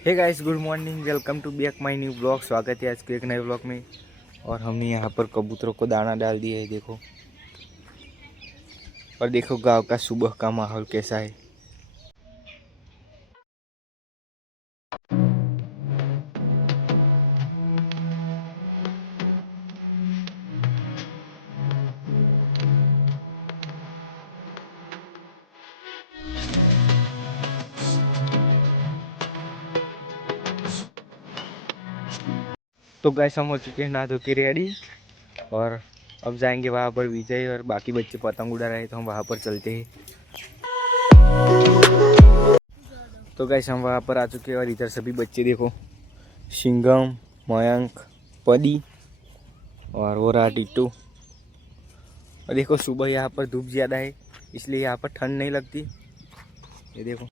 Hey guys, good morning. Welcome to back my new blog. स्वागत है आज के एक नए ब्लॉग में। और हमने यहाँ पर कबूतरों को दाना डाल दिया है, देखो। और देखो गांव का सुबह का माहौल कैसा है। तो गाइस, हम हो चुके हैं नहा धो के रेडी। और अब जाएंगे वहाँ पर। विजय और बाकी बच्चे पतंग उड़ा रहे हैं, तो हम वहाँ पर चलते हैं। तो गाइस, हम वहाँ पर आ चुके हैं और इधर सभी बच्चे देखो। सिंघम, मयंक, पदी और वो रहा टिट्टू। और देखो सुबह यहाँ पर धूप ज़्यादा है, इसलिए यहाँ पर ठंड नहीं लगती। ये देखो।